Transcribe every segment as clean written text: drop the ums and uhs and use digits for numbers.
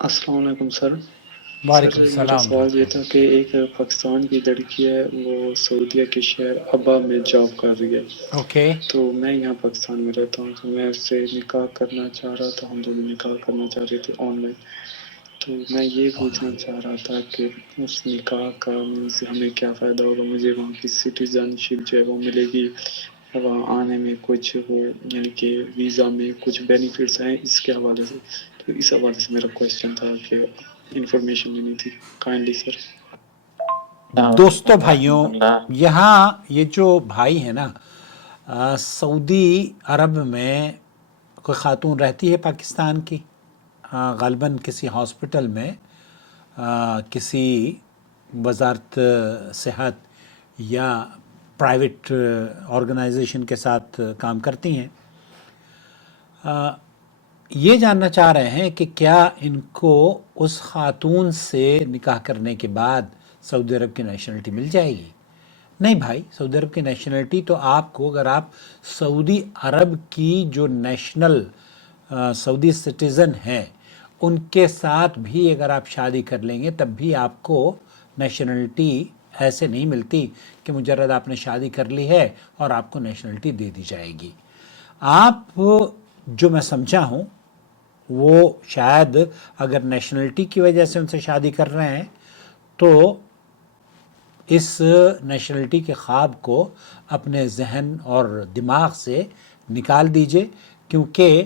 السلام علیکم سر۔ وعلیکم میرا السلام سوال ورحمۃ یہ تھا اللہ۔ کہ ایک پاکستان کی لڑکی ہے، وہ سعودیہ کے شہر ابا میں جاب کر رہی ہے، اوکے، تو میں یہاں پاکستان میں رہتا ہوں، تو میں اس سے نکاح کرنا چاہ رہا تھا، ہم دونوں نکاح کرنا چاہ رہے تھے آن لائن۔ تو میں یہ پوچھنا چاہ رہا تھا کہ اس نکاح کا مینس ہمیں کیا فائدہ ہوگا، مجھے وہاں کی سٹیزن شپ جو ہے وہ ملے گی، وہاں آنے میں کچھ وہ یعنی کہ ویزا میں کچھ بینیفٹس ہیں اس کے حوالے سے؟ تو اس حوالے سے میرا کویشچن تھا کہ انفارمیشن لینی تھی کائنڈلی سر۔ السلام دوستو علیکم بھائیوں، ورحمۃ اللہ۔ یہاں یہ جو بھائی ہیں نا، سعودی عرب میں کوئی خاتون رہتی ہے پاکستان کی، غالباً کسی ہاسپٹل میں، کسی وزارت صحت یا پرائیویٹ آرگنائزیشن کے ساتھ کام کرتی ہیں۔ یہ جاننا چاہ رہے ہیں کہ کیا ان کو اس خاتون سے نکاح کرنے کے بعد سعودی عرب کی نیشنلٹی مل جائے گی؟ نہیں بھائی، سعودی عرب کی نیشنلٹی تو آپ کو، اگر آپ سعودی عرب کی جو نیشنل سعودی سٹیزن ہیں ان کے ساتھ بھی اگر آپ شادی کر لیں گے تب بھی آپ کو نیشنلٹی ایسے نہیں ملتی کہ مجرد آپ نے شادی کر لی ہے اور آپ کو نیشنلٹی دے دی جائے گی۔ آپ جو میں سمجھا ہوں وہ شاید اگر نیشنلٹی کی وجہ سے ان سے شادی کر رہے ہیں تو اس نیشنلٹی کے خواب کو اپنے ذہن اور دماغ سے نکال دیجئے، کیونکہ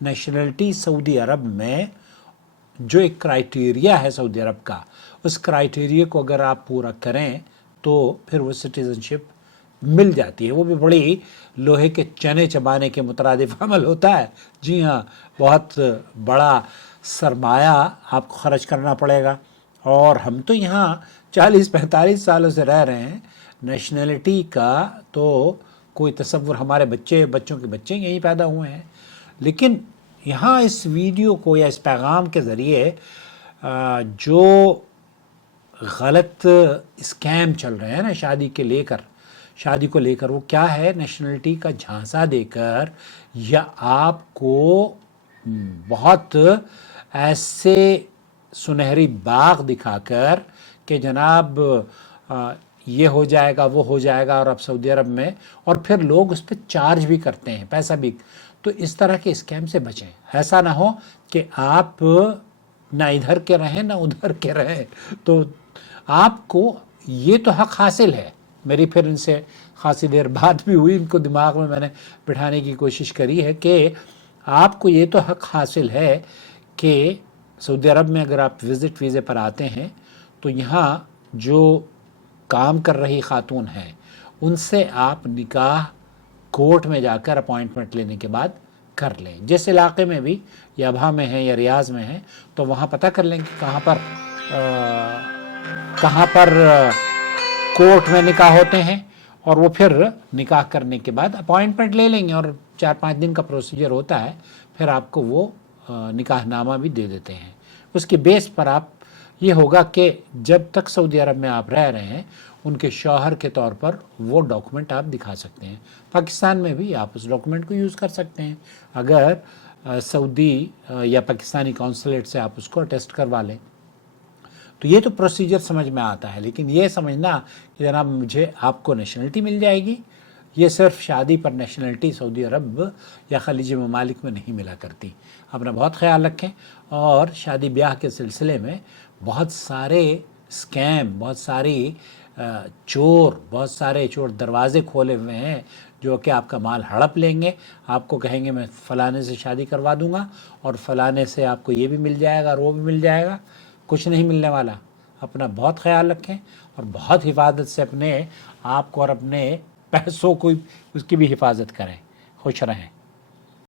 نیشنلٹی سعودی عرب میں جو ایک کرائیٹیریا ہے سعودی عرب کا، اس کرائیٹیریا کو اگر آپ پورا کریں تو پھر وہ سٹیزن شپ مل جاتی ہے۔ وہ بھی بڑی لوہے کے چنے چبانے کے مترادف عمل ہوتا ہے۔ جی ہاں، بہت بڑا سرمایہ آپ کو خرچ کرنا پڑے گا، اور ہم تو یہاں 40-45 سالوں سے رہ رہے ہیں، نیشنلٹی کا تو کوئی تصور، ہمارے بچوں کے بچے یہیں پیدا ہوئے ہیں۔ لیکن یہاں اس ویڈیو کو یا اس پیغام کے ذریعے جو غلط اسکیم چل رہے ہیں نا شادی کو لے کر وہ کیا ہے، نیشنلٹی کا جھانسا دے کر یا آپ کو بہت ایسے سنہری باغ دکھا کر کہ جناب یہ ہو جائے گا وہ ہو جائے گا، اور اب سعودی عرب میں، اور پھر لوگ اس پہ چارج بھی کرتے ہیں، پیسہ بھی۔ تو اس طرح کے اسکیم سے بچیں، ایسا نہ ہو کہ آپ نہ ادھر کے رہیں نہ ادھر کے رہیں۔ تو آپ کو یہ تو حق حاصل ہے، میری پھر ان سے خاصی دیر بات بھی ہوئی، ان کو دماغ میں نے بٹھانے کی کوشش کری ہے کہ آپ کو یہ تو حق حاصل ہے کہ سعودی عرب میں اگر آپ وزٹ ویزے پر آتے ہیں تو یہاں جو کام کر رہی خاتون ہیں ان سے آپ نکاح کورٹ میں جا کر اپوائنٹمنٹ لینے کے بعد کر لیں۔ جس علاقے میں بھی، یا ابہا میں ہیں یا ریاض میں ہیں، تو وہاں پتہ کر لیں کہ کہاں پر کورٹ میں نکاح ہوتے ہیں، اور وہ پھر نکاح کرنے کے بعد اپوائنٹمنٹ لے لیں گے، اور 4-5 دن کا پروسیجر ہوتا ہے، پھر آپ کو وہ نکاح نامہ بھی دے دیتے ہیں۔ اس کے بیس پر آپ یہ ہوگا کہ جب تک سعودی عرب میں آپ رہ رہے ہیں ان کے شوہر کے طور پر وہ ڈاکومنٹ آپ دکھا سکتے ہیں۔ پاکستان میں بھی آپ اس ڈاکومنٹ کو یوز کر سکتے ہیں، اگر سعودی یا پاکستانی کونسلیٹ سے آپ اس کو اٹیسٹ کروا لیں تو یہ تو پروسیجر سمجھ میں آتا ہے۔ لیکن یہ سمجھنا کہ جناب مجھے آپ کو نیشنلٹی مل جائے گی، یہ صرف شادی پر نیشنلٹی سعودی عرب یا خلیجی ممالک میں نہیں ملا کرتی۔ اپنا بہت خیال رکھیں، اور شادی بیاہ کے سلسلے میں بہت سارے اسکیم، بہت سارے چور دروازے کھولے ہوئے ہیں جو کہ آپ کا مال ہڑپ لیں گے۔ آپ کو کہیں گے میں فلانے سے شادی کروا دوں گا اور فلانے سے آپ کو یہ بھی مل جائے گا اور وہ بھی مل جائے گا، کچھ نہیں ملنے والا۔ اپنا بہت خیال رکھیں اور بہت حفاظت سے اپنے آپ کو اور اپنے پیسوں کو اس کی بھی حفاظت کریں۔ خوش رہیں۔